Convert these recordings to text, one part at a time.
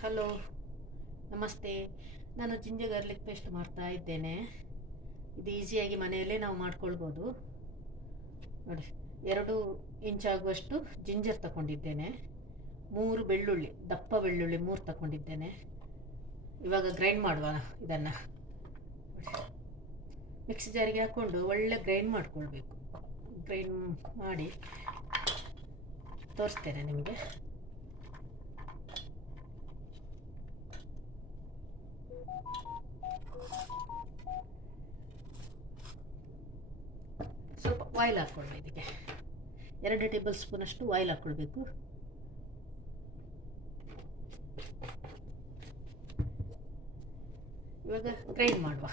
Hello, ನಮಸ್ತೆ. ನಾನು ginger garlic paste ಮಾಡ್ತಾ ಇದ್ದೇನೆ. ಇದು ಈಸಿಯಾಗಿ ಮನೆಯಲ್ಲೇ ನಾವು ಮಾಡ್ಕೊಳ್ಬೋದು. ನೋಡಿ, 2 ಇಂಚ್ ಆಗುವಷ್ಟು ಜಿಂಜರ್ ತಗೊಂಡಿದ್ದೇನೆ. 3 ಬೆಳ್ಳುಳ್ಳಿ, ದಪ್ಪ ಬೆಳ್ಳುಳ್ಳಿ 3 ತಗೊಂಡಿದ್ದೇನೆ. ಇವಾಗ ಗ್ರೈಂಡ್ ಮಾಡುವ ಇದನ್ನು. ಮಿಕ್ಸಿ ಜಾರಿಗೆ ಹಾಕ್ಕೊಂಡು ಒಳ್ಳೆ ಗ್ರೈಂಡ್ ಮಾಡ್ಕೊಳ್ಬೇಕು. ಗ್ರೈಂಡ್ ಮಾಡಿ ತೋರಿಸ್ತೇನೆ ನಿಮಗೆ. ಸ್ವಲ್ಪ ಆಯಿಲ್ ಹಾಕ್ಕೊಳ್ಳಿ. ಇದಕ್ಕೆ 2 ಟೇಬಲ್ ಸ್ಪೂನ್ ಅಷ್ಟು ಆಯಿಲ್ ಹಾಕ್ಕೊಳ್ಬೇಕು. ಇವಾಗ ಗ್ರೈಂಡ್ ಮಾಡುವ.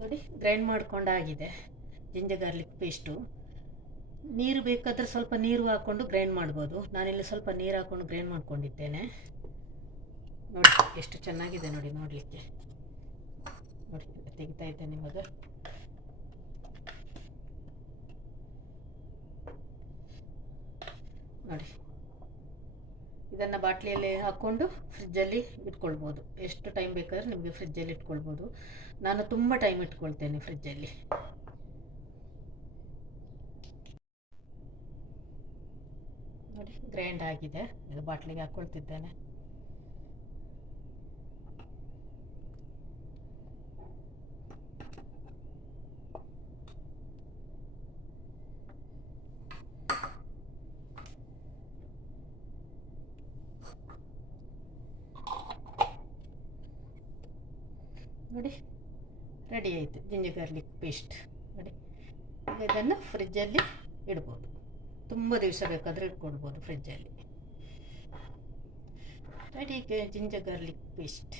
ನೋಡಿ, ಗ್ರೈಂಡ್ ಮಾಡ್ಕೊಂಡಾಗಿದೆ ಜಿಂಜರ್ ಗಾರ್ಲಿಕ್ ಪೇಸ್ಟು. ನೀರು ಬೇಕಾದರೆ ಸ್ವಲ್ಪ ನೀರು ಹಾಕ್ಕೊಂಡು ಗ್ರೈಂಡ್ ಮಾಡ್ಬೋದು. ನಾನಿಲ್ಲಿ ಸ್ವಲ್ಪ ನೀರು ಹಾಕ್ಕೊಂಡು ಗ್ರೈಂಡ್ ಮಾಡ್ಕೊಂಡಿದ್ದೇನೆ. ನೋಡಿ ಎಷ್ಟು ಚೆನ್ನಾಗಿದೆ ನೋಡಿ, ನೋಡಲಿಕ್ಕೆ. ನೋಡಿ, ತೆಗಿತಾ ಇದ್ದೇನೆ ಇವಾಗ. ನೋಡಿ, ಇದನ್ನು ಬಾಟ್ಲಿಯಲ್ಲಿ ಹಾಕ್ಕೊಂಡು ಫ್ರಿಜ್ಜಲ್ಲಿ ಇಟ್ಕೊಳ್ಬೋದು. ಎಷ್ಟು ಟೈಮ್ ಬೇಕಾದ್ರೆ ನಿಮಗೆ ಫ್ರಿಜ್ಜಲ್ಲಿ ಇಟ್ಕೊಳ್ಬೋದು. ನಾನು ತುಂಬ ಟೈಮ್ ಇಟ್ಕೊಳ್ತೇನೆ ಫ್ರಿಜ್ಜಲ್ಲಿ. ನೋಡಿ, ಗ್ರೈಂಡ್ ಆಗಿದೆ. ಇದು ಬಾಟ್ಲಿಗೆ ಹಾಕ್ಕೊಳ್ತಿದ್ದೇನೆ. ನೋಡಿ, ರೆಡಿ ಆಯಿತು ಜಿಂಜರ್ ಗಾರ್ಲಿಕ್ ಪೇಸ್ಟ್. ನೋಡಿ, ಈಗ ಇದನ್ನು ಫ್ರಿಜ್ಜಲ್ಲಿ ಇಡ್ಬೋದು. ತುಂಬ ದಿವಸ ಬೇಕಾದರೆ ಇಟ್ಕೊಳ್ಬೋದು ಫ್ರಿಜ್ಜಲ್ಲಿ. Ready ginger garlic paste.